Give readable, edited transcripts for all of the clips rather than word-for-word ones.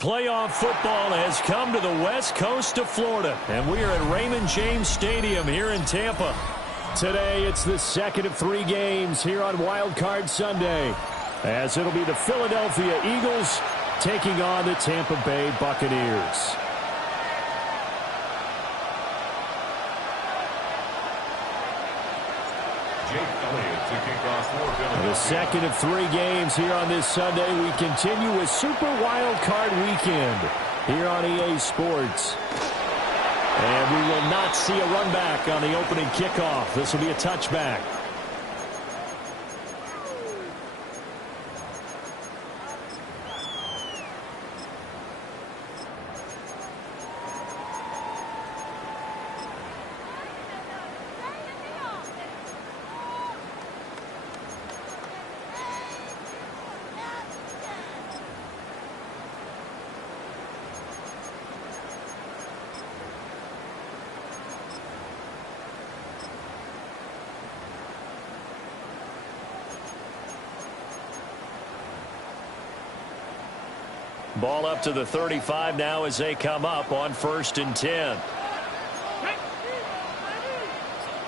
Playoff football has come to the west coast of Florida, and we are at Raymond James Stadium here in Tampa. Today, it's the second of 3 games here on Wild Card Sunday, as it'll be the Philadelphia Eagles taking on the Tampa Bay Buccaneers. The second of 3 games here on this Sunday. We continue with Super Wild Card Weekend here on EA Sports. And we will not see a run back on the opening kickoff. This will be a touchback. Ball up to the 35 now as they come up on 1st and 10.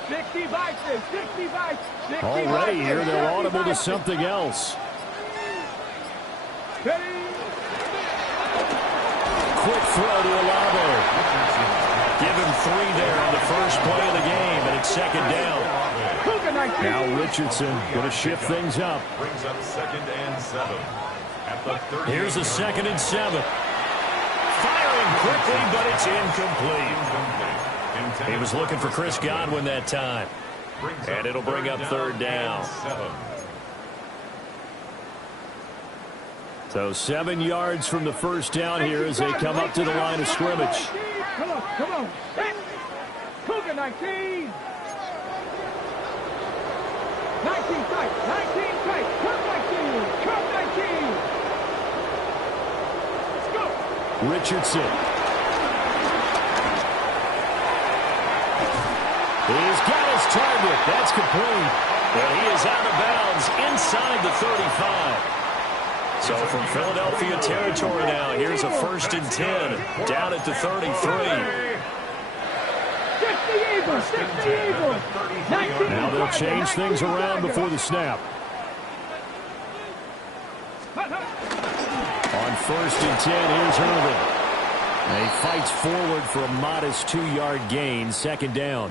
60 bites, 60 bites, 60 Already bites, here, they're 60 audible to bites. something else. Quick Throw to Olave. Give him 3 there on the first play of the game, and it's 2nd down. Now Richardson going to shift things up. Brings up 2nd and 7. At the 30. Here's a 2nd and 7. Firing quickly, but it's incomplete. He was looking for Chris Godwin that time. And it'll bring up 3rd down. So 7 yards from the first down here as they come up to the line of scrimmage. Come on, come on. Cougar 19. 19 tight, 19 tight. Come 19, come 19. Let's go. Richardson. He's got his target. That's complete. And he is out of bounds inside the 35. So from Philadelphia territory now, here's a 1st and 10 down at the 33. 60 Eagles, 60 Eagles. Now they'll change things around before the snap. On 1st and 10, here's Irvin. And he fights forward for a modest 2-yard gain, 2nd down.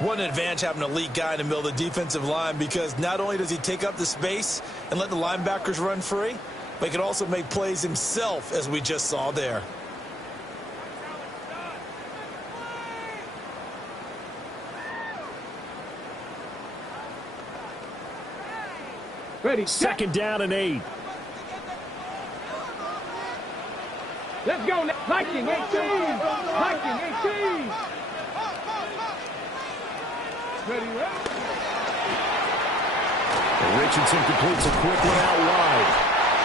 What an advantage having a elite guy in the middle of the defensive line, because not only does he take up the space and let the linebackers run free, but he can also make plays himself, as we just saw there. Ready. 2nd down and 8. Let's go now. Viking 18. Viking 18. Ready, ready. Richardson completes a quick one out wide.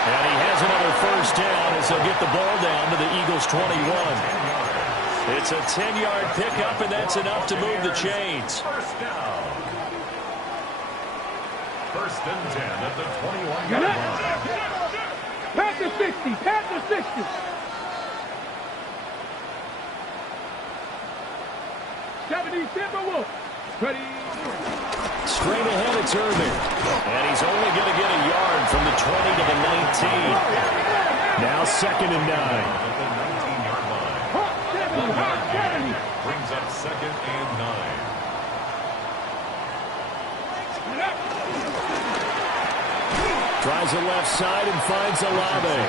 And he has another 1st down as they'll get the ball down to the Eagles' 21. It's a 10-yard pickup, and that's enough to move the chains. 1st down. 1st and 10 at the 21-yard line. Pass the 60. Pass the 60. Timberwolves. Ready. Straight ahead, it's Irvin. And he's only going to get a yard from the 20 to the 19. Now 2nd and 9. At the 19-yard line. 1-yard gain brings up 2nd and 9. Tries the left side and finds Olave.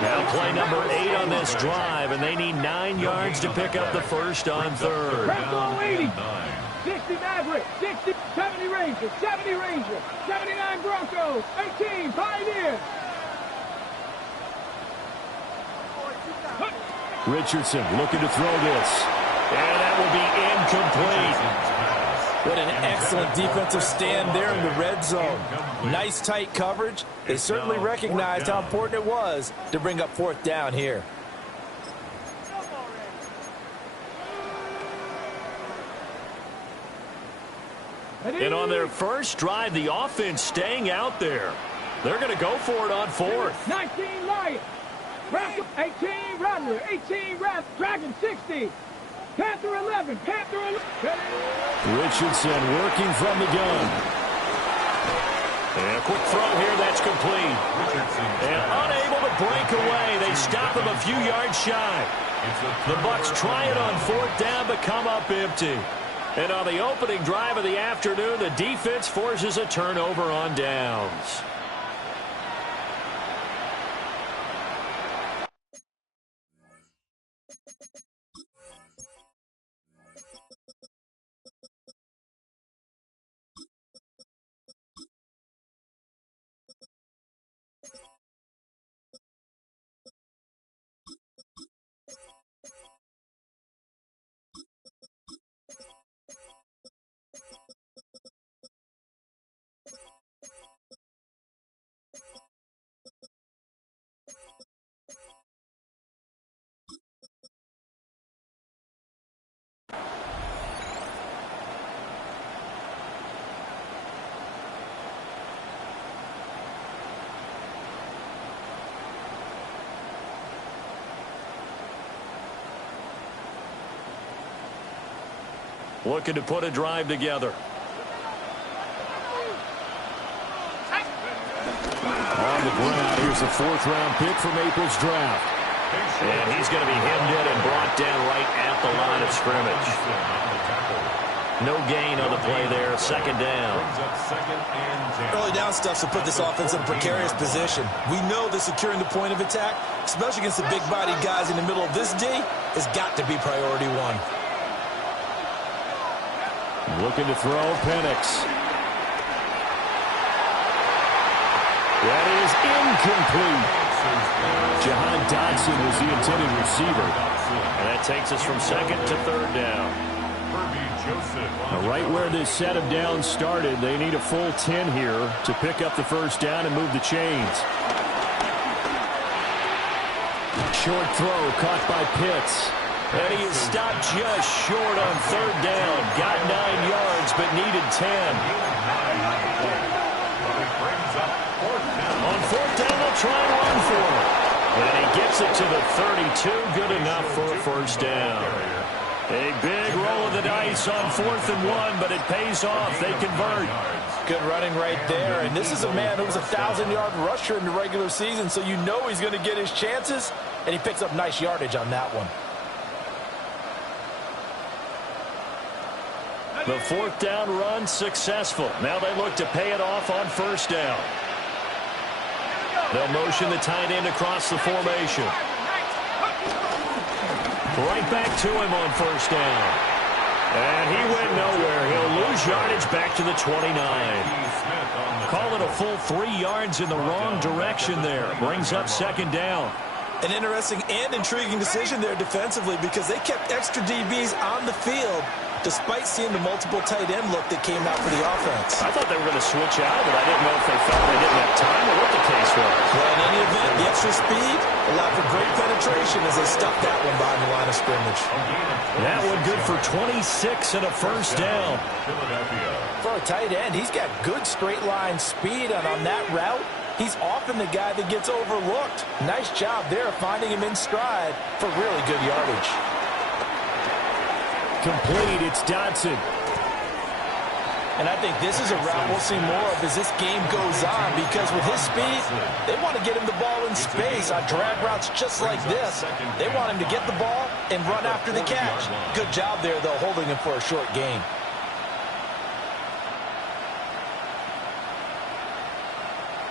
Now play number 8 on this drive, and they need 9 yards to pick up the first on third. Bronco 80. 60 Maverick. 60, 70 Ranger. 70 Ranger. 79 Broncos. 18 Pioneer. Richardson looking to throw this. And that will be incomplete. What an excellent defensive stand there in the red zone. Nice tight coverage. They certainly recognized how important it was to bring up fourth down here. And on their first drive, the offense staying out there. They're going to go for it on fourth. 19 Lion. 18 Rattler. 18 Rattler. Dragon 60. Panther 11. Panther 11. Richardson working from the gun. And a quick throw here. That's complete. And unable to break away. They stop him a few yards shy. The Bucs try it on fourth down, but come up empty. And on the opening drive of the afternoon, the defense forces a turnover on downs. Looking to put a drive together. On the ground, here's a fourth-round pick from April's draft. And he's going to be hemmed in and brought down right at the line of scrimmage. No gain on the play there, second down. Early down stuff to put this offense in a precarious position. We know that securing the point of attack, especially against the big-bodied guys in the middle of this D, has got to be priority one. Looking to throw, Penix. That is incomplete. Jahan Dotson was the intended receiver. And that takes us from second to third down. Now, right where this set of downs started, they need a full 10 here to pick up the first down and move the chains. Short throw caught by Pitts. And he is stopped just short on third down. Got 9 yards, but needed 10. On fourth down, they'll try and run for it. And he gets it to the 32. Good enough for a first down. A big roll of the dice on 4th and 1, but it pays off. They convert. Good running right there. And this is a man who was a 1,000-yard rusher in the regular season, so you know he's going to get his chances. And he picks up nice yardage on that one. The fourth down run successful. Now they look to pay it off on first down. They'll motion the tight end across the formation. Right back to him on first down. And he went nowhere. He'll lose yardage back to the 29. Call it a full 3 yards in the wrong direction there. Brings up second down. An interesting and intriguing decision there defensively because they kept extra DBs on the field despite seeing the multiple tight end look that came out for the offense. I thought they were going to switch out of it. I didn't know if they felt they didn't have time or what the case was. Well, in any event, the extra speed allowed for great penetration as they stuck that one behind the line of scrimmage. That one good for 26 and a first down. For a tight end, he's got good straight line speed, and on that route, he's often the guy that gets overlooked. Nice job there finding him in stride for really good yardage. Complete, it's Dotson. And I think this is a route we'll see more of as this game goes on because with his speed, they want to get him the ball in space on drag routes just like this. They want him to get the ball and run after the catch. Good job there, though, holding him for a short gain.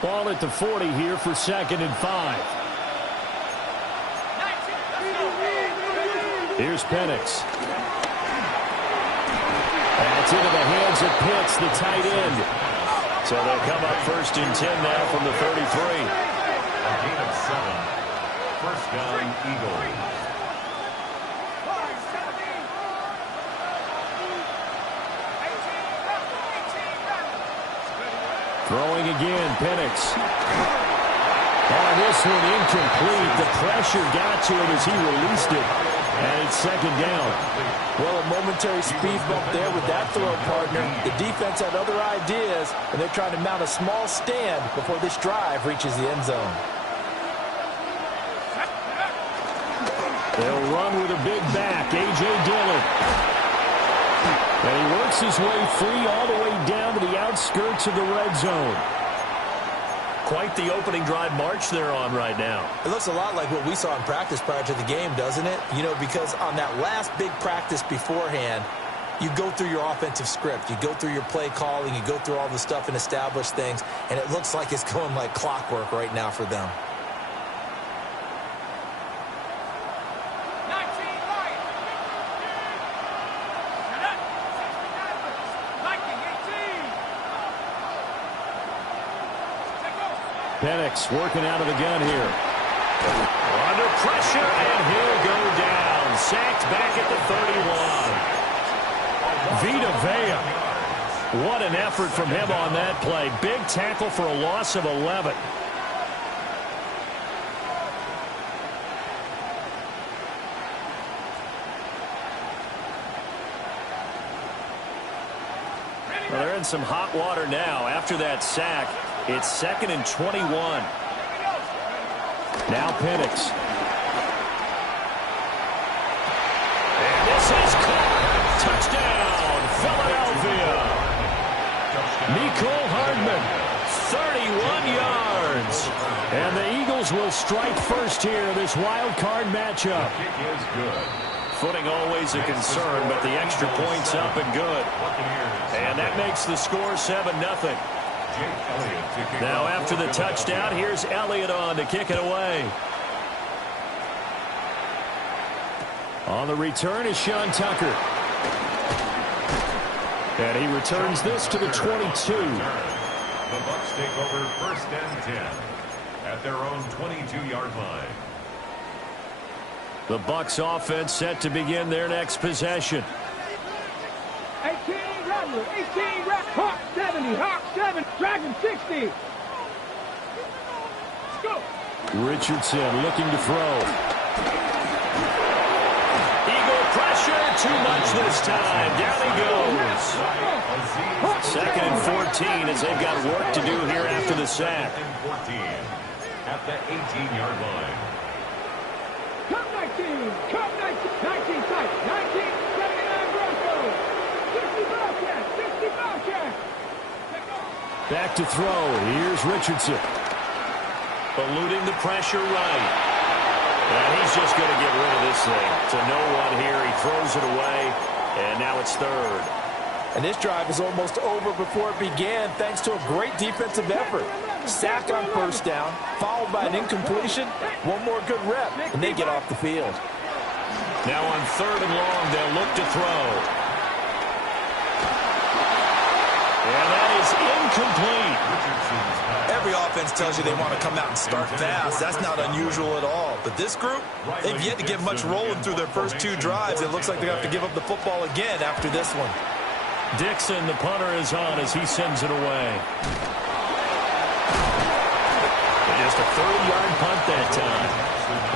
Ball at the 40 here for 2nd and 5. Here's Penix. And it's into the hands of Pitts, the tight end. So they'll come up 1st and 10 now from the 33. A gain of 7. First down, Eagles. Throwing again, Penix. Oh, this one incomplete. The pressure got to him as he released it. And it's 2nd down. Well, a momentary speed bump there with that throw, partner. The defense had other ideas, and they're trying to mount a small stand before this drive reaches the end zone. They'll run with a big back, A.J. Dillon. And he works his way free all the way down to the outskirts of the red zone. Quite the opening drive march they're on right now. It looks a lot like what we saw in practice prior to the game, doesn't it? You know, because on that last big practice beforehand, you go through your offensive script. You go through your play calling. You go through all the stuff and establish things. And it looks like it's going like clockwork right now for them. Penix working out of the gun here. Under pressure, and he'll go down. Sacked back at the 31. Vita Vea. What an effort from him on that play. Big tackle for a loss of 11. Well, they're in some hot water now after that sack. It's 2nd and 21. Now Penix. And this is caught. Touchdown, Philadelphia. Mecole Hardman, 31 yards. And the Eagles will strike first here, this wild card matchup. The kick is good. Footing always a concern, but the extra point's up and good. And that makes the score 7-0. Now after the touchdown, here's Elliott on to kick it away. On the return is Sean Tucker. And he returns this to the 22. The Bucs take over 1st and 10 at their own 22-yard line. The Bucs offense set to begin their next possession. 18 Rattler, 18 Rattler, Hawk 70, Hawk 7, Dragon 60. Let's go. Richardson looking to throw. Eagle pressure, too much this time. Down he goes. 2nd and 14 as they've got work to do here after the sack. 14 at the 18-yard line. Come 19, come 19, 19 tight, 1979 Broncos, 60 Bobcats, 60 Bobcats. Back to throw. Here's Richardson. Eluding the pressure right. And he's just going to get rid of this thing. To no one here. He throws it away. And now it's 3rd. And this drive is almost over before it began thanks to a great defensive effort. Sack on 1st down, followed by an incompletion. One more good rep, and they get off the field. Now on 3rd and long, they'll look to throw. And that is incomplete. Every offense tells you they want to come out and start fast. That's not unusual at all. But this group, they've yet to get much rolling through their first 2 drives. It looks like they have to give up the football again after this one. Dixon, the punter, is on as he sends it away. Just a 30-yard punt that time.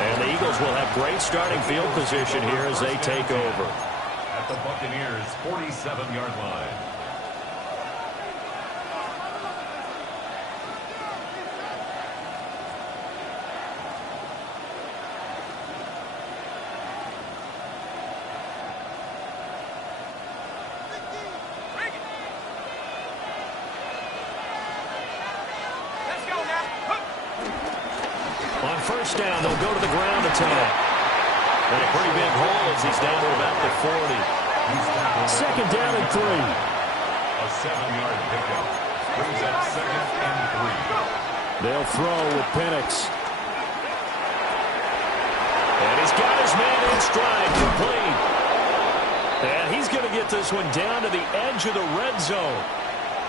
And the Eagles will have great starting field position here as they take over. At the Buccaneers' 47-yard line. On 1st down, they'll go to the ground attack. And a pretty big hole as he's down to about the 40. 2nd down and 3. A 7-yard pickup. Brings up 2nd and 3. They'll throw with Penix. And he's got his man in stride, complete. And he's going to get this one down to the edge of the red zone.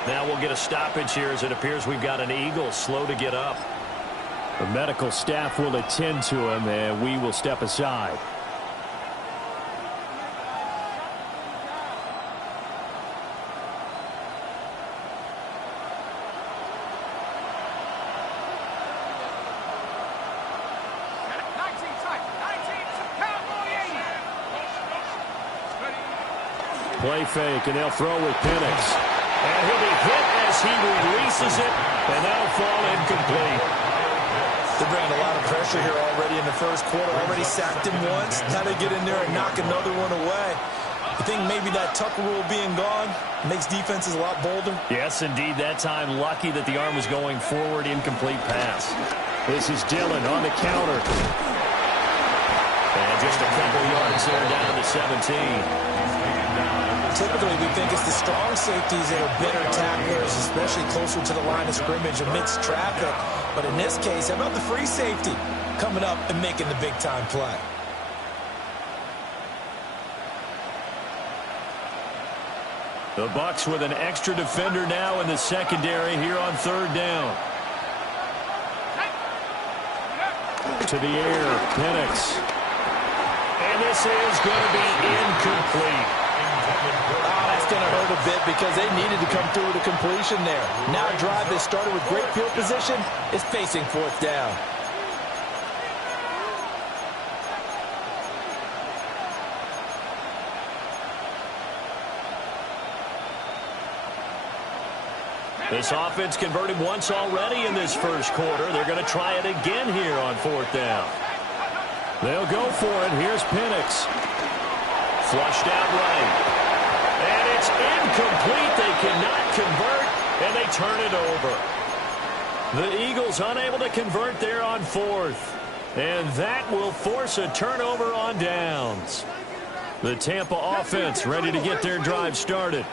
Now we'll get a stoppage here as it appears we've got an Eagle slow to get up. The medical staff will attend to him, and we will step aside. Play fake, and they'll throw with Penix. And he'll be hit as he releases it, and that'll fall incomplete. They're bringing a lot of pressure here already in the first quarter. Already sacked him once. Now they get in there and knock another one away. I think maybe that Tucker rule being gone makes defenses a lot bolder. Yes, indeed. That time, lucky that the arm was going forward. Incomplete pass. This is Dillon on the counter. And just a couple yards there down to 17. Typically, we think it's the strong safeties that are better tacklers, especially closer to the line of scrimmage amidst traffic. But in this case, how about the free safety coming up and making the big-time play? The Bucs with an extra defender now in the secondary here on third down. To the air, Penix. And this is going to be incomplete. That's going to hurt a bit because they needed to come through with a completion there. Now a drive that started with great field position is facing fourth down. This offense converted once already in this first quarter. They're going to try it again here on fourth down. They'll go for it. Here's Penix. Flushed out right. And it's incomplete. They cannot convert, and they turn it over. The Eagles unable to convert there on fourth. And that will force a turnover on downs. The Tampa offense ready to get their drive started.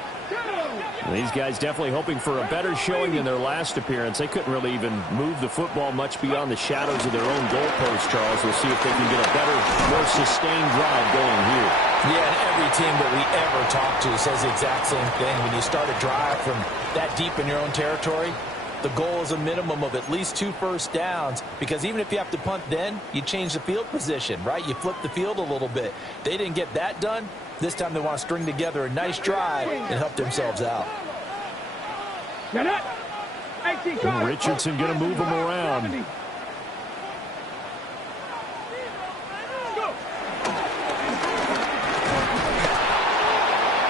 These guys definitely hoping for a better showing than their last appearance. They couldn't really even move the football much beyond the shadows of their own goalpost, Charles. We'll see if they can get a better, more sustained drive going here. Yeah, and every team that we ever talk to says the exact same thing. When you start a drive from that deep in your own territory, the goal is a minimum of at least 2 first downs, because even if you have to punt then, you change the field position, right? You flip the field a little bit. They didn't get that done. This time they want to string together a nice drive and help themselves out. And Richardson going to move him around.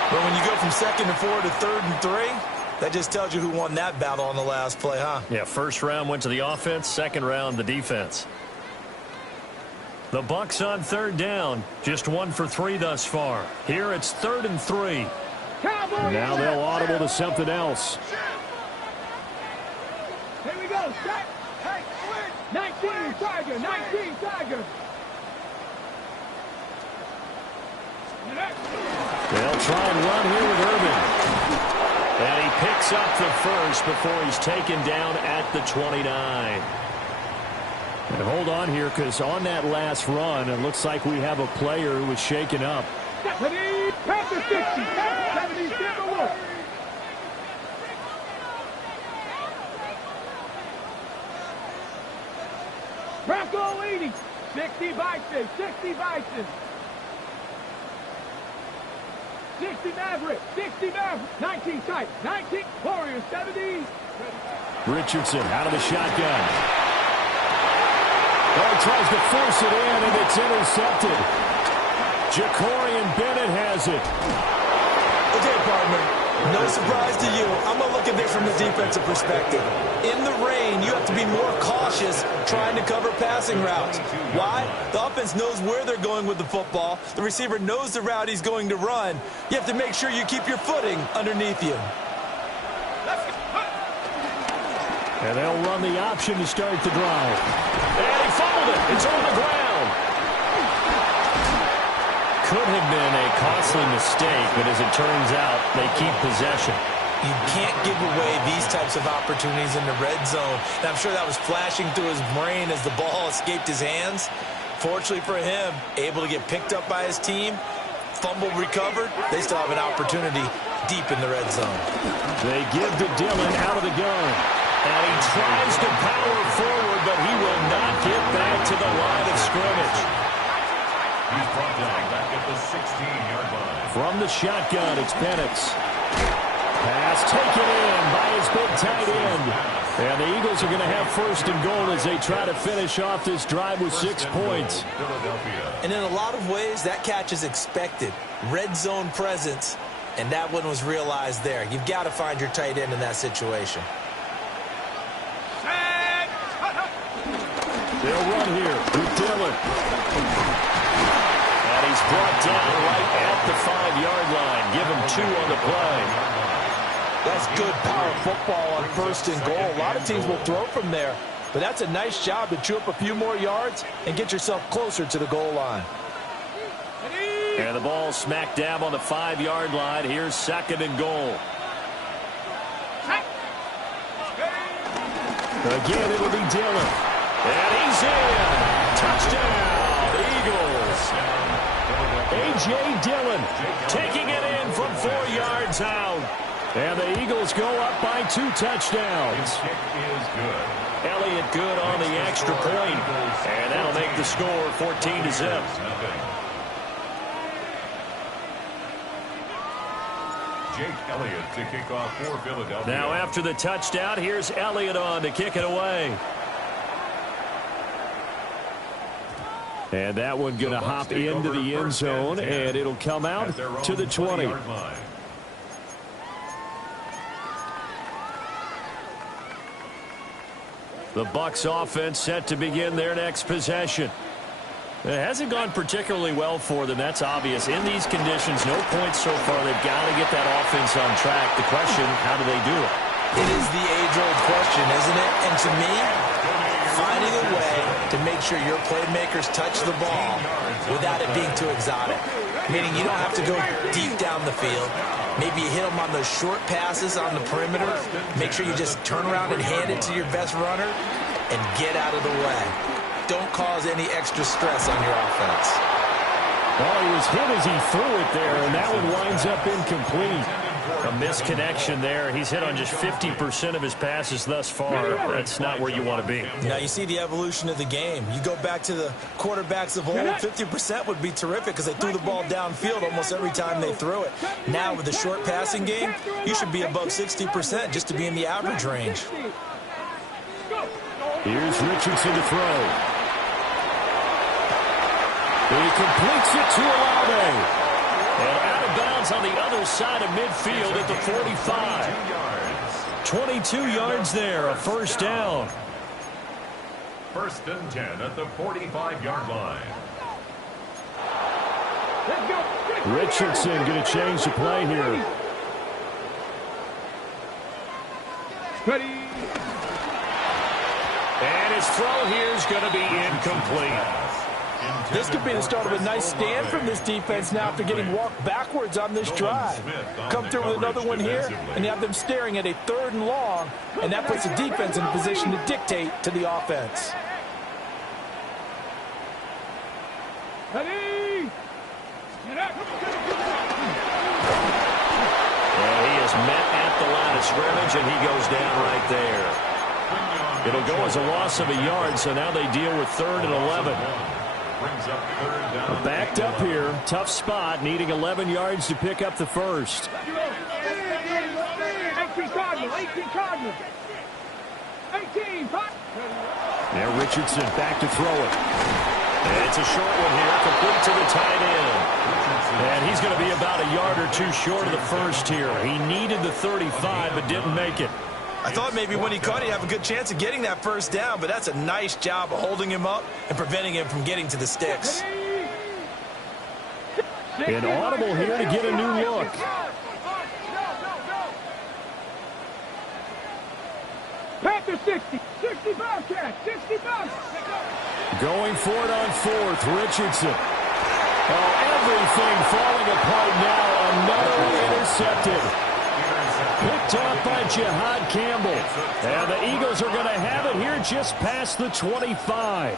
But when you go from 2nd and 4 to 3rd and 3, that just tells you who won that battle on the last play, huh? Yeah, first round went to the offense, second round the defense. The Bucs on third down, just 1 for 3 thus far. Here it's 3rd and 3. Now they'll audible to something else. Here we go. Set. Hey, 19 Tiger. 19 Tiger. They'll try and run here with Irvin. And he picks up the first before he's taken down at the 29. And hold on here, because on that last run, it looks like we have a player who was shaken up. Stephanie, Panther 60. Stephanie, Timberwolf. Bronco 80. 60 Bison. 60 Bison. 60 Maverick. 60 Maverick. 19 tight. 19 Warriors. 70. Richardson out of the shotgun. Oh, he tries to force it in, and it's intercepted. Jacorian Bennett has it. Okay, partner, no surprise to you. I'm going to look at this from the defensive perspective. In the rain, you have to be more cautious trying to cover passing routes. Why? The offense knows where they're going with the football. The receiver knows the route he's going to run. You have to make sure you keep your footing underneath you. And they'll run the option to start the drive. And he fumbled it. It's on the ground. Could have been a costly mistake, but as it turns out, they keep possession. You can't give away these types of opportunities in the red zone. And I'm sure that was flashing through his brain as the ball escaped his hands. Fortunately for him, able to get picked up by his team, fumble recovered. They still have an opportunity deep in the red zone. They give to Dillon out of the gun. And he tries to power forward, but he will not get back to the line of scrimmage. He's brought down back at the 16-yard line. From the shotgun, it's Penix. Pass taken in by his big tight end. And the Eagles are going to have first and goal as they try to finish off this drive with 6 points. And in a lot of ways, that catch is expected. Red zone presence, and that one was realized there. You've got to find your tight end in that situation. They'll run here with Dillon. And he's brought down right at the 5-yard line. Give him 2 on the play. That's good power football on first and goal. A lot of teams will throw from there, but that's a nice job to chew up a few more yards and get yourself closer to the goal line. And the ball smack dab on the 5-yard line. Here's second and goal. Again, it'll be Dillon. And he's in. Touchdown, Eagles. A.J. Dillon taking it in from 4 yards out. And the Eagles go up by 2 touchdowns. His kick is good. Elliott good on the extra point. And that'll make the score 14-0. Jake Elliott to kick off for Philadelphia. Now after the touchdown, here's Elliott on to kick it away. And that one going to hop into the end zone, and it'll come out to the 20. The Bucs offense set to begin their next possession. It hasn't gone particularly well for them. That's obvious. In these conditions, no points so far. They've got to get that offense on track. The question, how do they do it? It is the age-old question, isn't it? And to me, finding a way to make sure your playmakers touch the ball without it being too exotic. Meaning you don't have to go deep down the field. Maybe you hit them on those short passes on the perimeter. Make sure you just turn around and hand it to your best runner and get out of the way. Don't cause any extra stress on your offense. Well, he was hit as he threw it there, and that one winds up incomplete. A misconnection there. He's hit on just 50% of his passes thus far. That's not where you want to be. Now you see the evolution of the game. You go back to the quarterbacks of old, 50% would be terrific because they threw the ball downfield almost every time they threw it. Now with the short passing game, you should be above 60% just to be in the average range. Here's Richardson to throw. He completes it to Olave. And out of bounds on the other side of midfield at the 45. 22 yards there, a first down. First and 10 at the 45-yard line. Richardson going to change the play here. Ready. And his throw here is going to be incomplete. This could be the start of a nice stand from this defense now after getting walked backwards on this drive. Come through with another one here, and you have them staring at a 3rd and long, and that puts the defense in a position to dictate to the offense. Ready. Get up. Well, he is met at the line of scrimmage, and he goes down right there. It'll go as a loss of a yard, so now they deal with 3rd and 11. Backed up here, tough spot, needing 11 yards to pick up the first. 18 Cardinals, 18 Cardinals. 18, Now Richardson back to throw it. And it's a short one here, complete to the tight end. And he's going to be about a yard or 2 short of the first here. He needed the 35, but didn't make it. I thought maybe when he caught it, he'd have a good chance of getting that first down, but that's a nice job of holding him up and preventing him from getting to the sticks. An audible here to get a new look. Panther 60, 60 Bobcat, 60 Bobcat. Going for it on 4th, Richardson. Oh, everything falling apart now. Another intercepted. Picked off by Jihad Campbell. And the Eagles are going to have it here just past the 25.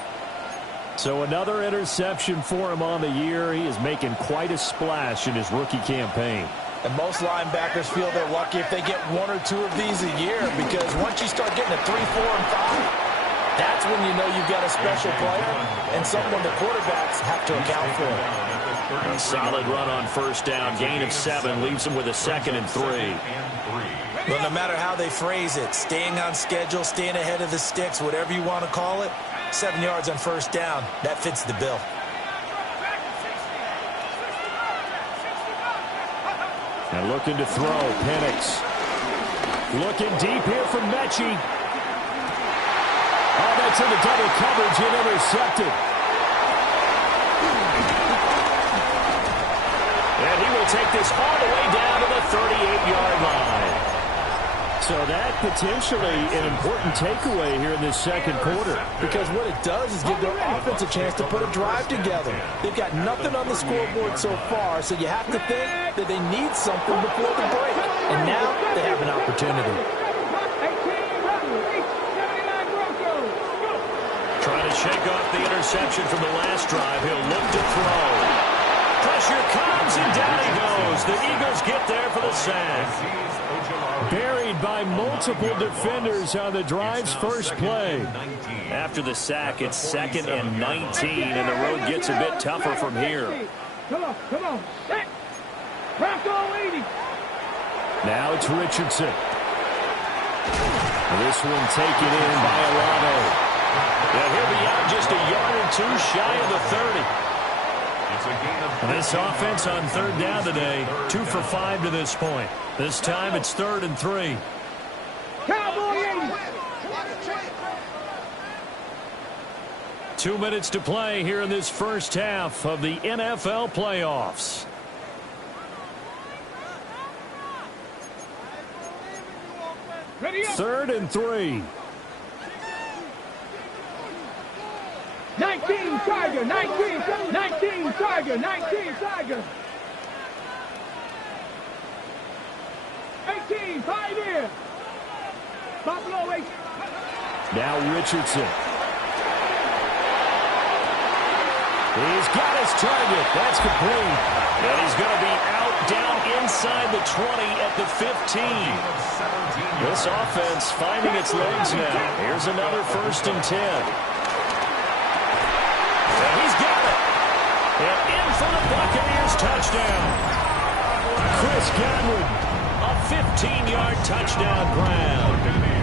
So another interception for him on the year. He is making quite a splash in his rookie campaign. And most linebackers feel they're lucky if they get one or two of these a year, because once you start getting to 3, 4, and 5, that's when you know you've got a special player and someone the quarterbacks have to account for. A solid run on first down. Gain of 7 leaves him with a 2nd and 3. Well, no matter how they phrase it, staying on schedule, staying ahead of the sticks, whatever you want to call it, 7 yards on first down, that fits the bill. And looking to throw, Penix. Looking deep here from Mechie. Oh, that's in the double coverage and intercepted. And he will take this all the way down to the 38-yard line. So that potentially an important takeaway here in this second quarter. Because what it does is give their offense a chance to put a drive together. They've got nothing on the scoreboard so far, so you have to think that they need something before the break. And now they have an opportunity. Trying to shake off the interception from the last drive. He'll look to throw. Pressure comes, and down he goes. The Eagles get there for the sack. Buried by multiple defenders on the drive's first play. After the sack, it's 2nd and 19, and the road gets a bit tougher from here. Come on, come on. Bronco 80. Now it's Richardson. This one taken in by Alano. Yeah, he'll be out just a yard or two shy of the 30. This offense on third down today, 2 for 5 to this point. This time it's 3rd and 3. Cowboy 80. 2 minutes to play here in this first half of the NFL playoffs. Ready up. 3rd and 3. 19 Tiger, 19 Tiger, 19 Tiger. 18 Pioneer. Buffalo 8. Now Richardson. He's got his target. That's complete. And he's going to be out down inside the 20 at the 15. This offense finding its legs now. Here's another 1st and 10. And he's got it. And in for the Buccaneers touchdown. Chris Godwin, a 15-yard touchdown grab.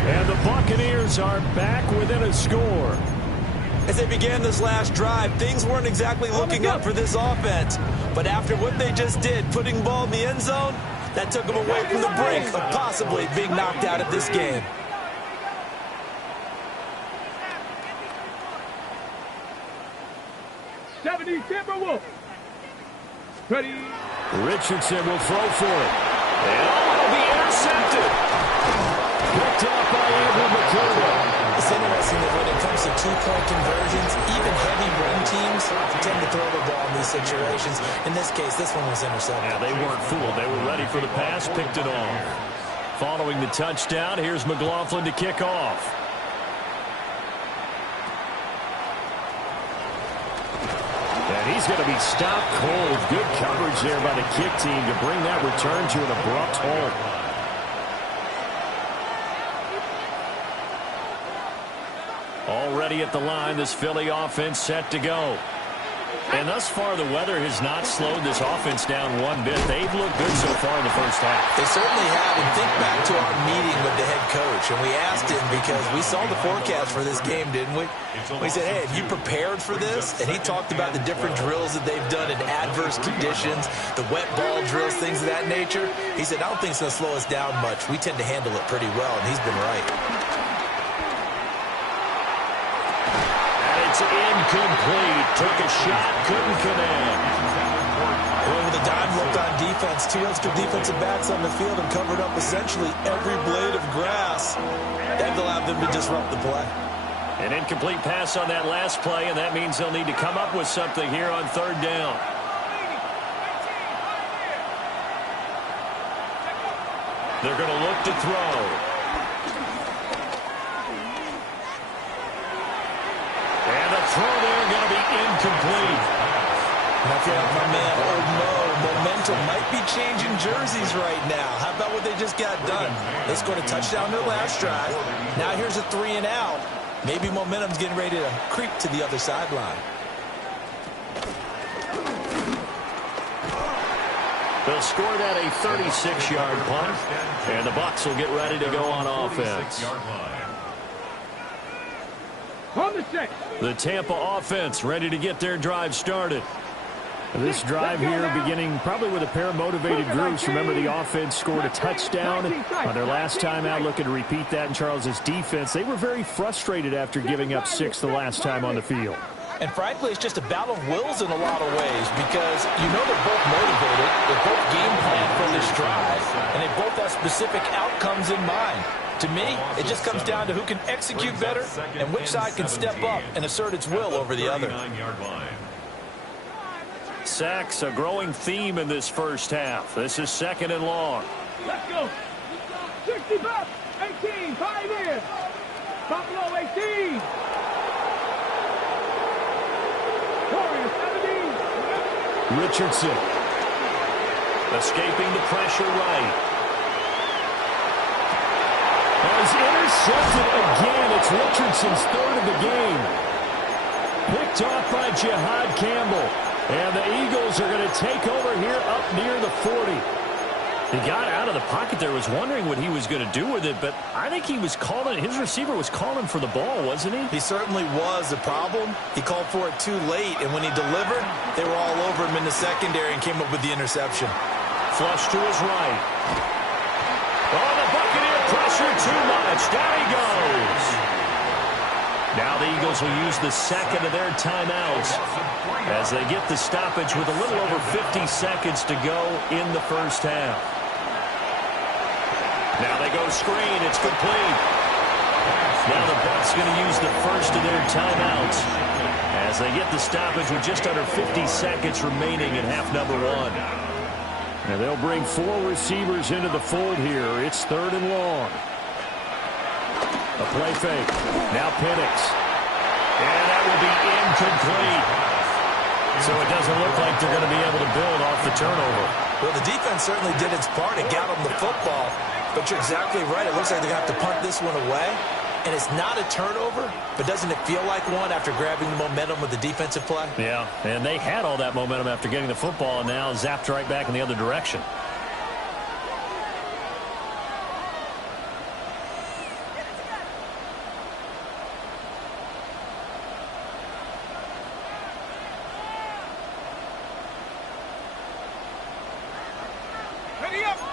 And the Buccaneers are back within a score. As they began this last drive, things weren't exactly looking up for this offense. But after what they just did, putting the ball in the end zone, that took them away from the brink of possibly being knocked out of this game. Timberwolf. Ready. Richardson will throw for it. And it'll be intercepted. Picked off by Andrew McCurdy. It's interesting that when it comes to two-point conversions, even heavy run teams tend to throw the ball in these situations. In this case, this one was intercepted. Yeah, they weren't fooled. They were ready for the pass, picked it off. Following the touchdown, here's McLaughlin to kick off. And he's going to be stopped cold. Good coverage there by the kick team to bring that return to an abrupt halt. Already at the line, this Philly offense set to go. And thus far, the weather has not slowed this offense down one bit. They've looked good so far in the first half. They certainly have. And think back to our meeting with the head coach. And we asked him, because we saw the forecast for this game, didn't we? We said, hey, have you prepared for this? And he talked about the different drills that they've done in adverse conditions, the wet ball drills, things of that nature. He said, I don't think it's going to slow us down much. We tend to handle it pretty well, and he's been right. It's incomplete. Took a shot, couldn't connect. Well, with a dime look on defense, 2 extra defensive backs on the field and covered up essentially every blade of grass. That allowed them to disrupt the play. An incomplete pass on that last play, and that means they'll need to come up with something here on third down. They're going to look to throw. And the throw there going to be incomplete. I feel like my man, Old Mo, momentum might be changing jerseys right now. How about what they just got done? They scored a touchdown their last drive. Now here's a 3 and out. Maybe momentum's getting ready to creep to the other sideline. They'll score that a 36-yard punt, and the Bucs will get ready to go on offense. On the set. The Tampa offense ready to get their drive started. This drive here beginning probably with a pair of motivated groups. Remember, the offense scored a touchdown on their last time out, looking to repeat that in Charles's defense. They were very frustrated after giving up 6 the last time on the field. And frankly, it's just a battle of wills in a lot of ways because you know they're both motivated, they both game plan for this drive, and they both have specific outcomes in mind. To me, it just comes down to who can execute better and which side can step up and assert its will over the other. Sacks, a growing theme in this first half. This is 2nd and long. Let's go. 65, 18, 5 in. Buffalo 18. Warriors 17. Richardson. Escaping the pressure right. As intercepted again. It's Richardson's 3rd of the game. Picked off by Jihad Campbell. And the Eagles are going to take over here up near the 40. He got out of the pocket there, was wondering what he was going to do with it, but I think he was calling, his receiver was calling for the ball, wasn't he? He certainly was. The problem, he called for it too late, and when he delivered, they were all over him in the secondary and came up with the interception. Flush to his right. Oh, the Buccaneer pressure too much. Down he goes. Now the Eagles will use the 2nd of their timeouts as they get the stoppage with a little over 50 seconds to go in the first half. Now they go screen. It's complete. Now the Bucs going to use the 1st of their timeouts as they get the stoppage with just under 50 seconds remaining in half number 1. And they'll bring 4 receivers into the fold here. It's 3rd and long. A play fake. Now Penix. And that will be incomplete. So it doesn't look like they're going to be able to build off the turnover. Well, the defense certainly did its part. It got them the football. But you're exactly right. It looks like they're going to have to punt this one away. And it's not a turnover, but doesn't it feel like one after grabbing the momentum with the defensive play? Yeah, and they had all that momentum after getting the football and now zapped right back in the other direction.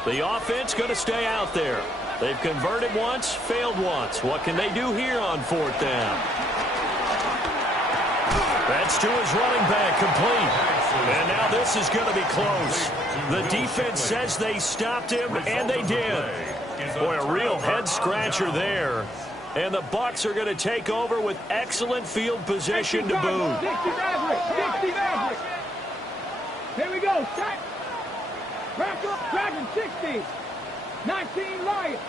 The offense going to stay out there. They've converted once, failed once. What can they do here on 4th down? That's to his running back, complete. And now this is going to be close. The defense says they stopped him, and they did. Boy, a real head-scratcher there. And the Bucs are going to take over with excellent field position to boot. 60 Maverick. Here we go. Sack. Dragon 60. 19 Lions.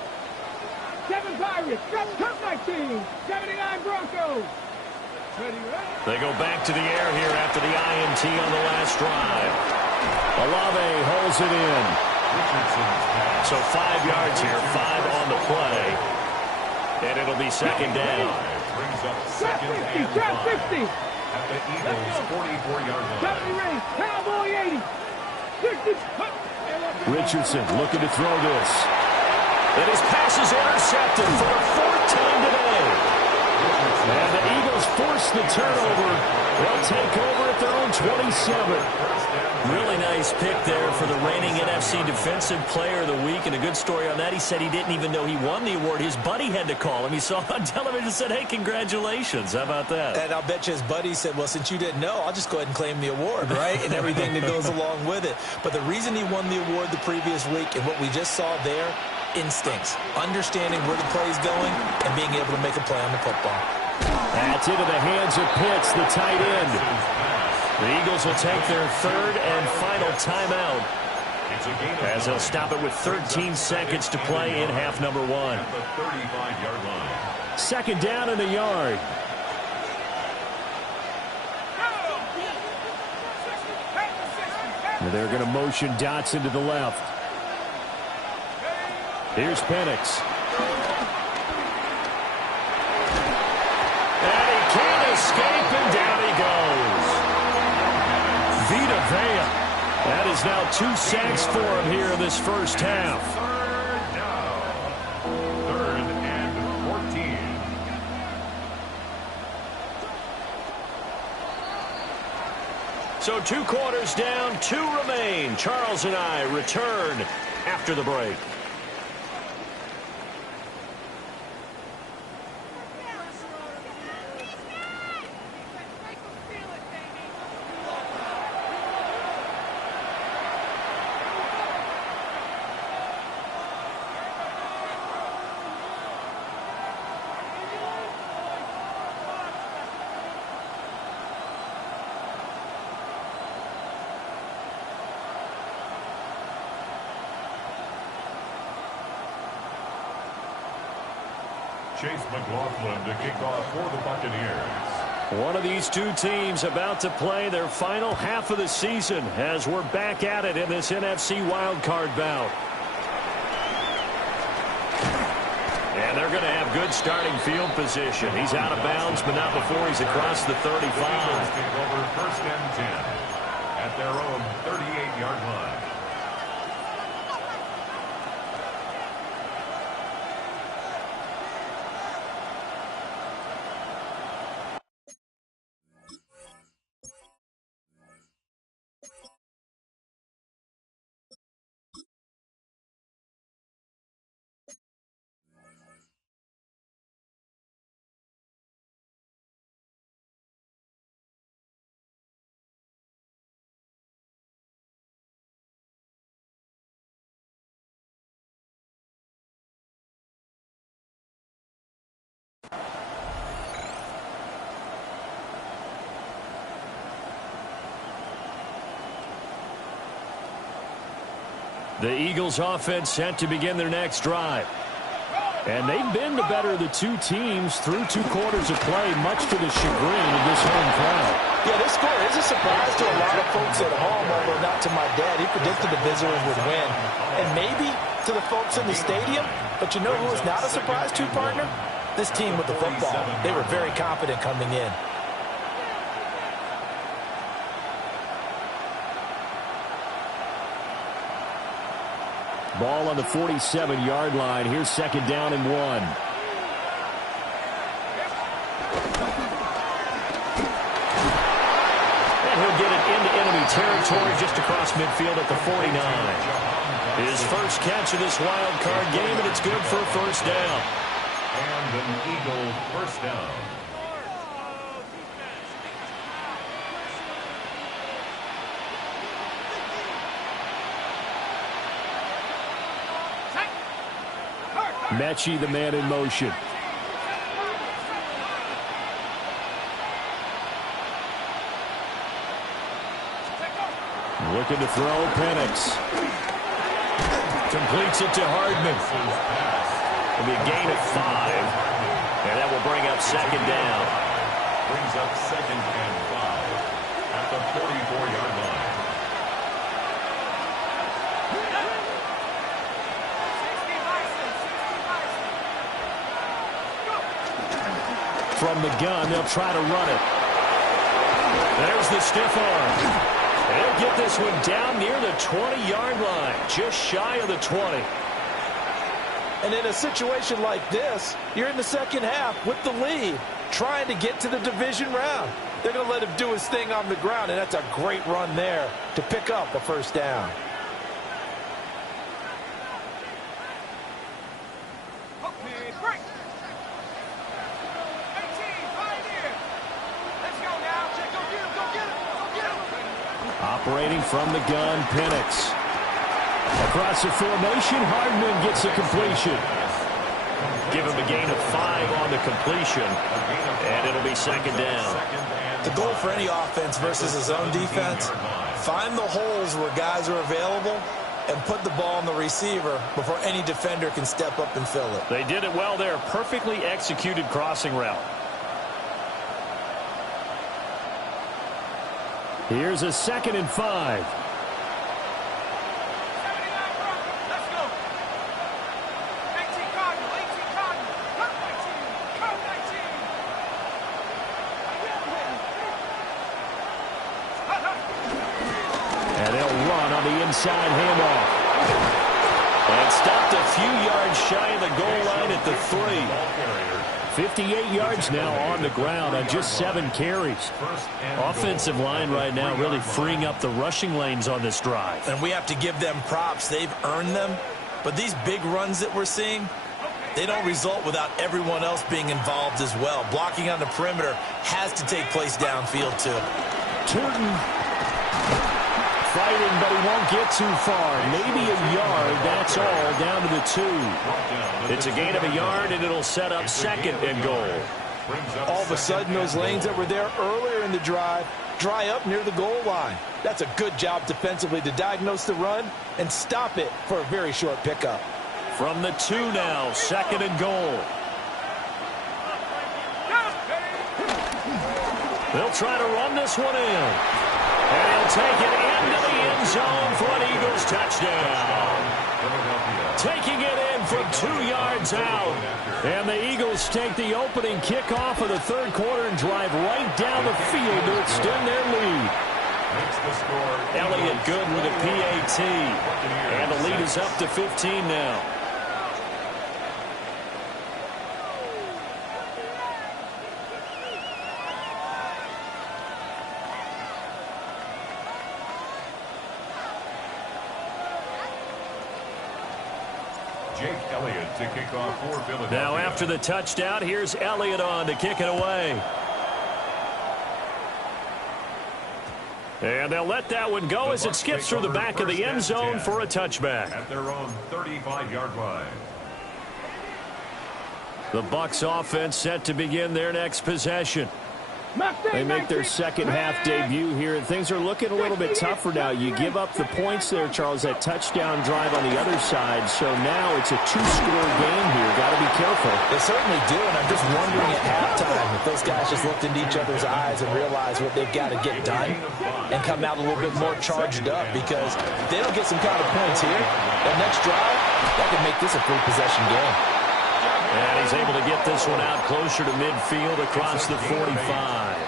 7 Pirates. Cup 19. 79 Broncos. They go back to the air here after the INT on the last drive. Olave holds it in. So 5 yards here, 5 on the play. And it'll be 2nd down. Trap 50. Trap 50. At the Eagles' 44-yard line. 70 range. Cowboy 80. 60. Richardson looking to throw this. And his pass is intercepted for the 4th time today. And the Eagles force the turnover. They'll take over at their own 27. Really nice pick there for the reigning NFC Defensive Player of the Week. And a good story on that. He said he didn't even know he won the award. His buddy had to call him. He saw on television and said, hey, congratulations. How about that? And I'll bet you his buddy said, well, since you didn't know, I'll just go ahead and claim the award, right? And everything that goes along with it. But the reason he won the award the previous week and what we just saw there, instincts, understanding where the play is going and being able to make a play on the football. That's into the hands of Pitts, the tight end. The Eagles will take their 3rd and final timeout It's a gain of as they'll stop it with 13 seconds to play in half number one. At the 35-yard line. Second down in the yard. And they're going to motion Dotson to the left. Here's Penix. And he can't escape, and down he goes. Vita Vea. That is now 2 sacks for him here in this first half. Third down. 3rd and 14. So 2 quarters down, 2 remain. Charles and I return after the break. Chase McLaughlin to kick off for the Buccaneers. One of these 2 teams about to play their final half of the season as we're back at it in this NFC wildcard bout. And they're going to have good starting field position. He's out of bounds, but not before he's across the 35. The Eagles take over 1st and 10 at their own 38-yard line. The Eagles offense set to begin their next drive. And they've been the better of the 2 teams through 2 quarters of play, much to the chagrin of this home crowd. Yeah, this score is a surprise to a lot of folks at home, although not to my dad. He predicted the visitors would win. And maybe to the folks in the stadium. But you know who is not a surprise to, partner? This team with the football. They were very confident coming in. Ball on the 47-yard line. Here's 2nd down and 1. And he'll get it into enemy territory just across midfield at the 49. His first catch of this wild card game, and it's good for a 1st down. And an Eagle 1st down. Mechie, the man in motion. Looking to throw, Penix. Completes it to Hardman. It'll be a gain of 5. And that will bring up 2nd down. Brings up 2nd and 5 at the 44-yard line. From the gun, they'll try to run it. There's the stiff arm. They'll get this one down near the 20-yard line, just shy of the 20. And in a situation like this, you're in the second half with the lead, trying to get to the division round. They're going to let him do his thing on the ground, and that's a great run there to pick up a 1st down. Operating from the gun, Penix. Across the formation, Hardman gets a completion. Give him a gain of 5 on the completion, and it'll be 2nd down. The goal for any offense versus his own defense, find the holes where guys are available and put the ball on the receiver before any defender can step up and fill it. They did it well there. Perfectly executed crossing route. Here's a 2nd and 5. And they'll run on the inside handoff. And stopped a few yards shy of the goal line at the 3. 58 yards now on the ground on just 7 carries. Offensive line right now really freeing up the rushing lanes on this drive. And we have to give them props. They've earned them. But these big runs that we're seeing, they don't result without everyone else being involved as well. Blocking on the perimeter has to take place downfield too. Turton fighting, but he won't get too far. Maybe a yard, that's all, down to the 2. It's a gain of a yard, and it'll set up 2nd and goal. All of a sudden, those lanes that were there earlier in the drive dry up near the goal line. That's a good job defensively to diagnose the run and stop it for a very short pickup. From the 2 now, 2nd and goal. They'll try to run this one in. And he'll take it into the end zone for an Eagles touchdown. Taking it in from 2 yards out. And the Eagles take the opening kickoff of the 3rd quarter and drive right down the field to extend their lead. Elliott good with a PAT. And the lead is up to 15 now. To kick off for Philadelphia. Now after the touchdown, here's Elliott on to kick it away. And they'll let that one go as it skips through the back of the end zone for a touchback. At their own 35-yard line. The Bucs offense set to begin their next possession. They make their 2nd half debut here, and things are looking a little bit tougher now. You give up the points there, Charles, that touchdown drive on the other side. So now it's a 2-score game here. Got to be careful. They certainly do, and I'm just wondering at halftime if those guys just looked into each other's eyes and realized what they've got to get done and come out a little bit more charged up, because if they don't get some kind of points here, that next drive, that could make this a free possession game. And he's able to get this one out closer to midfield across the 45.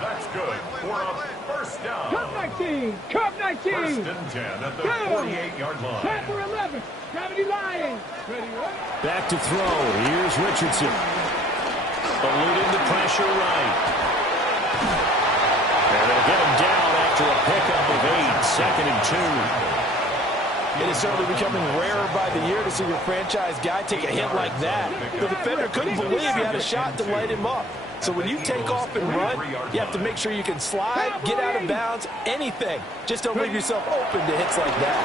That's good for a first down. Cup 19. Cup 19. 1st and 10 at the 48-yard line. Time for 11. 70 Lions. Ready, what? Back to throw. Here's Richardson. Eluding the pressure right. And they'll get him down after a pickup of 8. 2nd and 2. It is certainly becoming rarer by the year to see your franchise guy take a hit like that. The defender couldn't believe he had a shot to light him up. So when you take off and run, you have to make sure you can slide, get out of bounds, anything. Just don't leave yourself open to hits like that.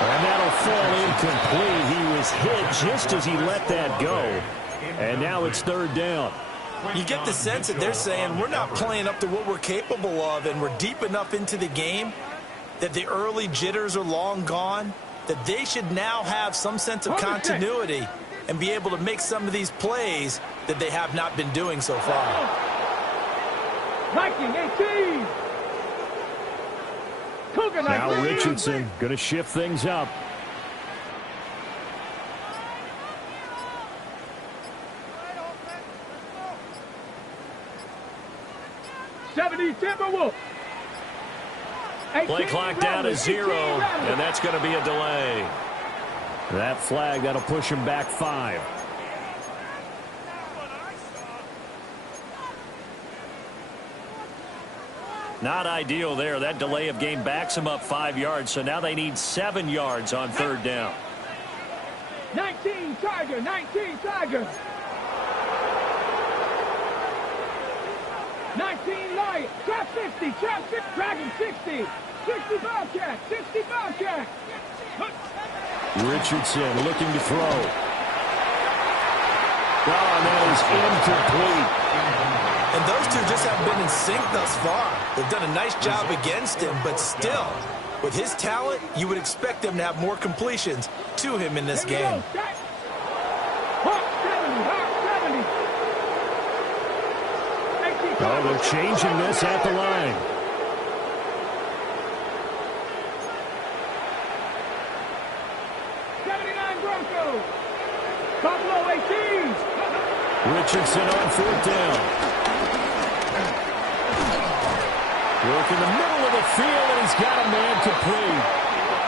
And that'll fall incomplete. He was hit just as he let that go. And now it's 3rd down. You get the sense that they're saying we're not playing up to what we're capable of, and we're deep enough into the game that the early jitters are long gone, that they should now have some sense of continuity and be able to make some of these plays that they have not been doing so far. Viking 18. Cougar 19. Now Richardson going to shift things up. Timberwolves. Play clock down to 0, and that's going to be a delay. That flag, that'll push him back 5. Not ideal there. That delay of game backs him up 5 yards, so now they need 7 yards on 3rd down. 19 Tiger, 19 Tiger. 19 Lion, trap 50, Dragon 60, 60 Bobcat, 60 Bobcat. Richardson looking to throw. Oh, and that is incomplete. And those two just haven't been in sync thus far. They've done a nice job against him, but still, with his talent, you would expect them to have more completions to him in this game. Oh, they're changing this at the line. Richardson on fourth down. Work in the middle of the field, and he's got a man complete.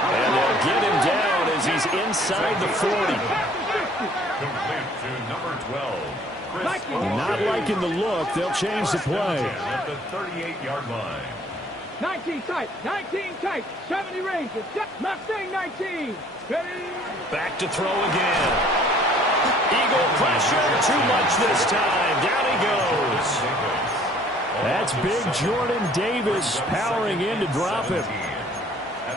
And they'll get him down as he's inside the 40. Complete to number 12. Not liking the look. They'll change the play. At the 38-yard line. 19 tight, 19 tight, 70 ranges, Mustang 19. Back to throw again. Eagle pressure, too much this time. Down he goes. That's big Jordan Davis powering in to drop him.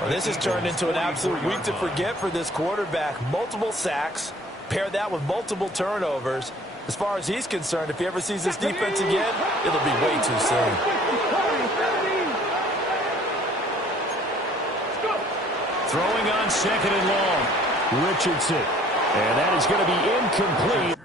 Well, this has turned into an absolute week to forget for this quarterback. Multiple sacks, pair that with multiple turnovers. As far as he's concerned, if he ever sees this defense again, it'll be way too soon. Throwing on second and long. Richardson. And that is going to be incomplete.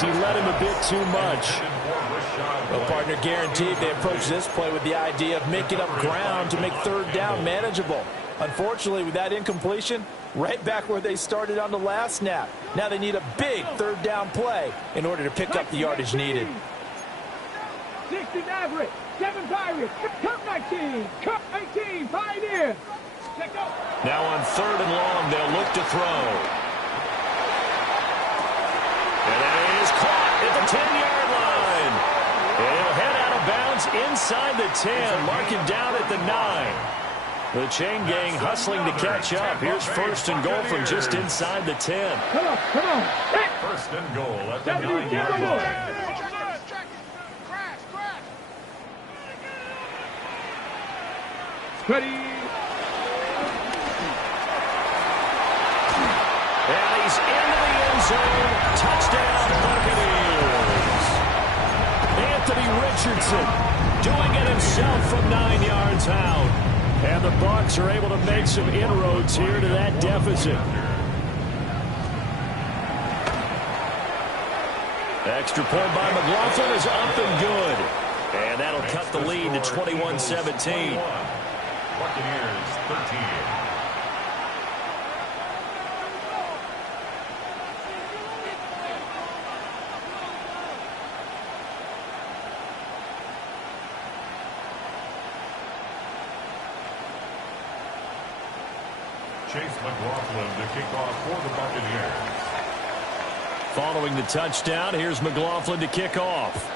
He let him a bit too much. Well, partner, guaranteed they approach this play with the idea of making up ground to make third down manageable. Unfortunately, with that incompletion, right back where they started on the last snap. Now they need a big third down play in order to pick up the yardage needed. 60 Maverick, 7 Pirates, Cup 19, Cup 18, Pioneer. Now on third and long, they'll look to throw. And that is caught at the 10-yard line. And he'll head out of bounds inside the 10, marking down at the 9. The chain gang hustling to catch up. Here's first and goal from just inside the 10. Come on, come on. First and goal at the 9-yard line. Ready. And he's into the end zone. Touchdown, Buccaneers. Anthony Richardson doing it himself from 9 yards out. And the Bucs are able to make some inroads here to that deficit. Extra point by McLaughlin is up and good. And that'll cut the lead to 21-17. Buccaneers 13. Chase McLaughlin to kick off for the Buccaneers. Following the touchdown, here's McLaughlin to kick off.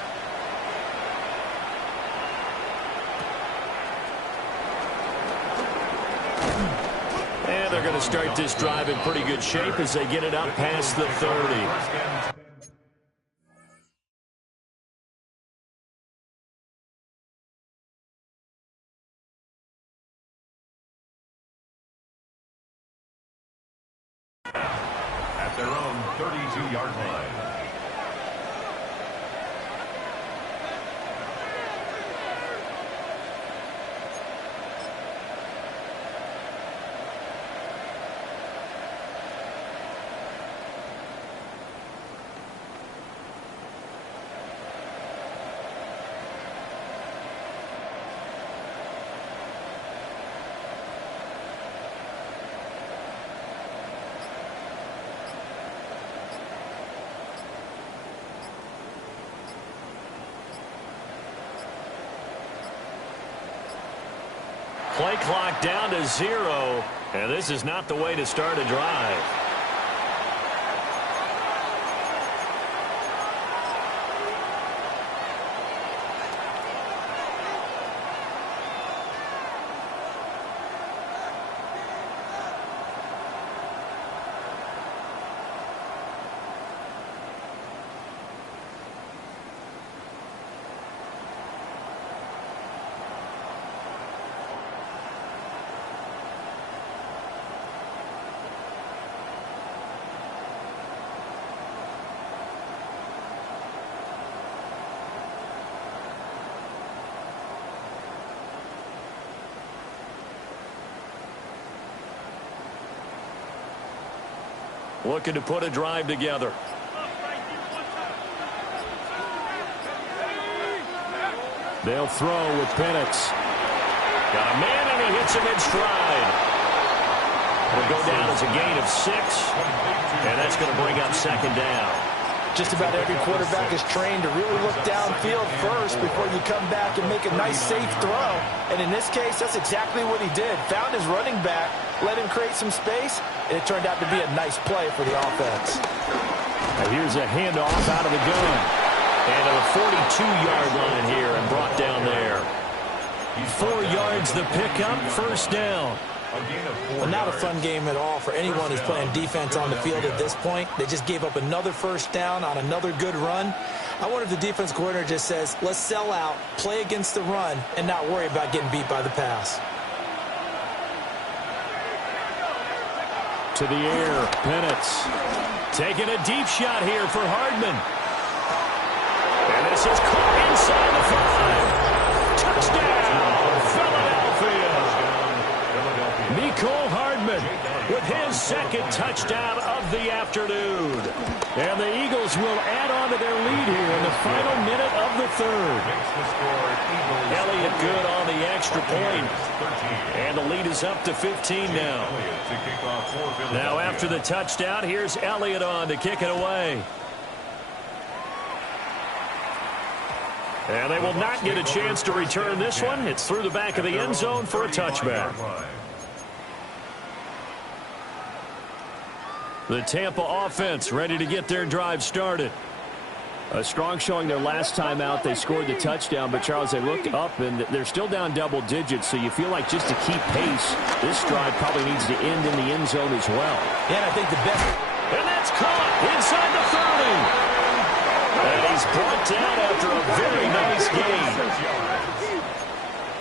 And they're going to start this drive in pretty good shape as they get it up past the 30. At their own 32-yard line. Play clock down to 0, and this is not the way to start a drive. looking to put a drive together. They'll throw with Penix. Got a man, and he hits him in stride. It'll go down as a gain of 6, and that's going to bring up second down. Just about every quarterback is trained to really look downfield first before you come back and make a nice, safe throw. And in this case, that's exactly what he did. Found his running back, let him create some space, and it turned out to be a nice play for the offense. Now here's a handoff out of the gun. And to the 42-yard line here and brought down there. 4 yards the pickup, first down. Well, not a fun game at all for anyone who's playing defense on the field at this point. They just gave up another first down on another good run. I wonder if the defense coordinator just says, let's sell out, play against the run, and not worry about getting beat by the pass. To the air, Penix. Taking a deep shot here for Hardman. And this is caught inside the 5. Touchdown, Philadelphia. Mecole Hardman with his second touchdown of the afternoon. And the Eagles will add on to their lead here in the final minute of the third. Elliott good on the extra point. And the lead is up to 15 now. Now after the touchdown, here's Elliott on to kick it away. And they will not get a chance to return this one. It's through the back of the end zone for a touchback. The Tampa offense ready to get their drive started. A strong showing their last time out. They scored the touchdown, but, Charles, they looked up, and they're still down double digits, so you feel like just to keep pace, this drive probably needs to end in the end zone as well. Yeah, and I think the best... And that's caught inside the 30. And he's brought down after a very nice game.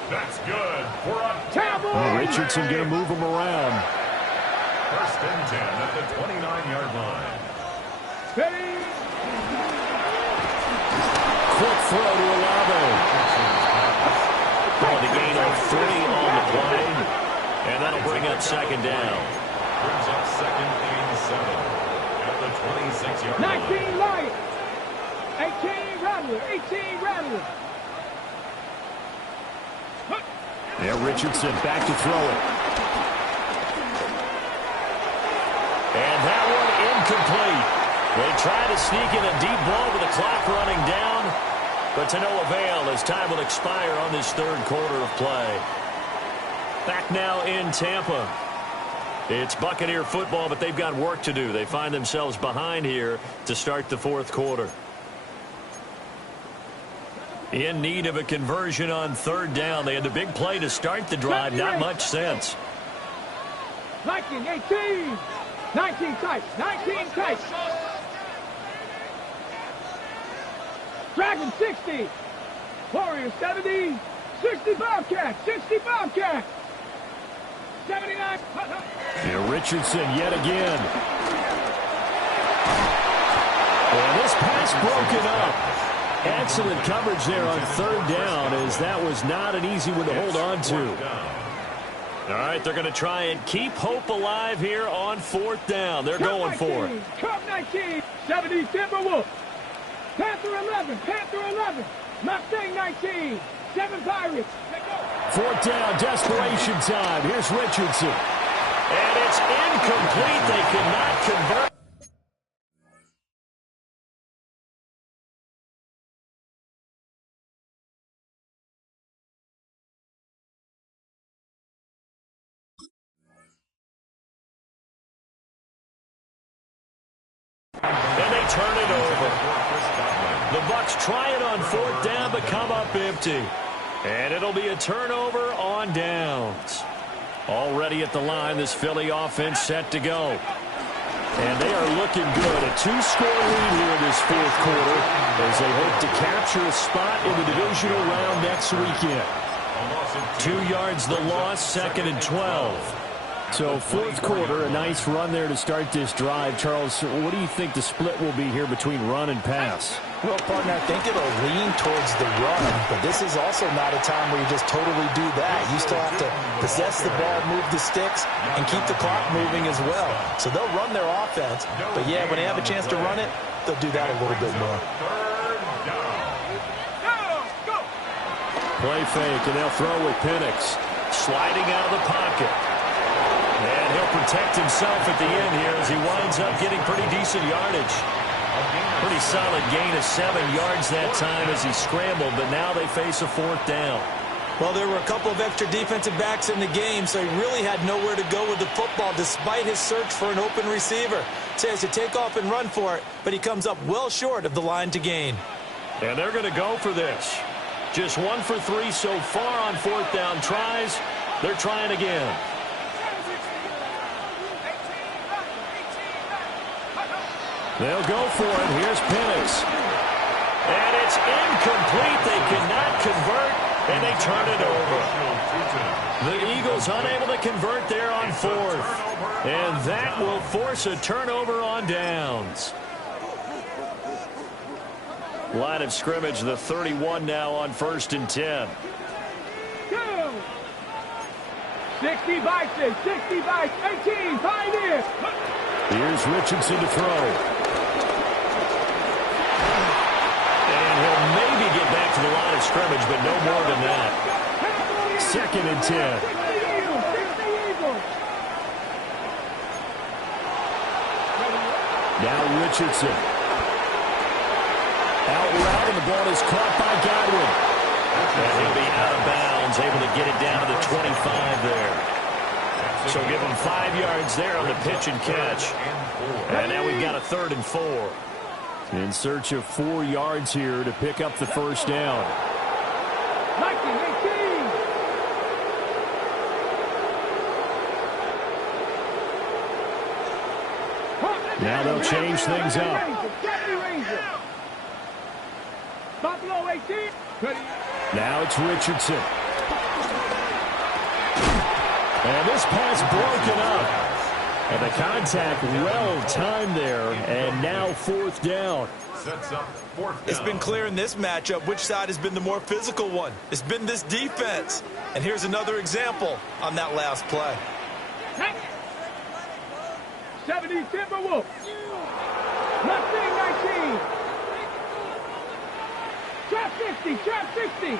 That's good for a tackle. Richardson going to move him around. First and 10 at the 29-yard line. Ready? Quick throw to Olave. Oh, the gain of 3 on the play. And that'll bring up second down. Brings up second and 7 at the 26-yard line. 19 Lions. 18 Rattler. 18 Rattler. Yeah, Richardson back to throw it. And that one incomplete. They try to sneak in a deep ball with the clock running down, but to no avail as time will expire on this third quarter of play. Back now in Tampa. It's Buccaneer football, but they've got work to do. They find themselves behind here to start the fourth quarter. In need of a conversion on third down. They had the big play to start the drive. Not much sense. 19, 18. 19 tight. 19 tight. Dragon 60. Warriors 70. 60 Bobcat. 60 Bobcat. 79. Yeah, Richardson yet again. And this pass broken up. Excellent coverage there on third down, as that was not an easy one to hold on to. All right, they're going to try and keep hope alive here on fourth down. They're going for it. Cup 19, 70 Timberwolves. Panther 11, Panther 11. Mustang 19, 7 Pirates. Fourth down, desperation time. Here's Richardson. And it's incomplete. They cannot convert. And they turn it over. The Bucs try it on fourth down, but come up empty. And it'll be a turnover on downs. Already at the line, this Philly offense set to go. And they are looking good. A 2-score lead here in this fourth quarter as they hope to capture a spot in the divisional round next weekend. 2 yards the loss, second and 12. So fourth quarter, a nice run there to start this drive. Charles, what do you think the split will be here between run and pass? Well, partner, I think it'll lean towards the run, but this is also not a time where you just totally do that. You still have to possess the ball, move the sticks, and keep the clock moving as well. So they'll run their offense, but yeah, when they have a chance to run it, they'll do that a little bit more. Play fake, and they'll throw with Penix. Sliding out of the pocket. And he'll protect himself at the end here as he winds up getting pretty decent yardage. Pretty solid gain of 7 yards that time as he scrambled, but now they face a fourth down. Well, there were a couple of extra defensive backs in the game, so he really had nowhere to go with the football despite his search for an open receiver. So he has to take off and run for it, but he comes up well short of the line to gain. And they're going to go for this. Just 1 for 3 so far on fourth down tries. They're trying again. They'll go for it. Here's Penix. And it's incomplete. They cannot convert, and they turn it over. The Eagles unable to convert there on fourth. And that will force a turnover on downs. Line of scrimmage, the 31 now on 1st and 10. 60 Bison, 60 Bison, 18, Pioneers. Here's Richardson to throw. And he'll maybe get back to the line of scrimmage, but no more than that. 2nd and 10. Now Richardson. Out route, and the ball is caught by Godwin. And he'll be out of bounds, able to get it down to the 25 there. So give him 5 yards there on the pitch and catch. And now we've got a 3rd and 4. In search of 4 yards here to pick up the first down. Now they'll change things up. Now it's Richardson. And this pass broken up. And the contact well-timed there. And now 4th down. It's been clear in this matchup which side has been the more physical one. It's been this defense. And here's another example on that last play. 70 Timberwolves. Left wing 19. Trap 60, trap 60.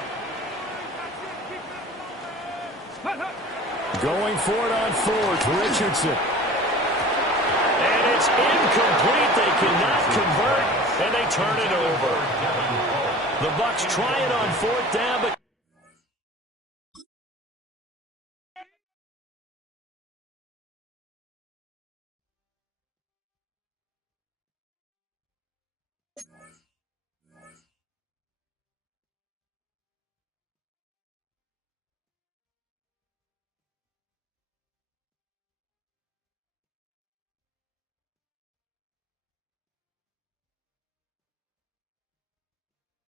Going for it on 4th, Richardson. And it's incomplete. They cannot convert, and they turn it over. The Bucs try it on 4th down, but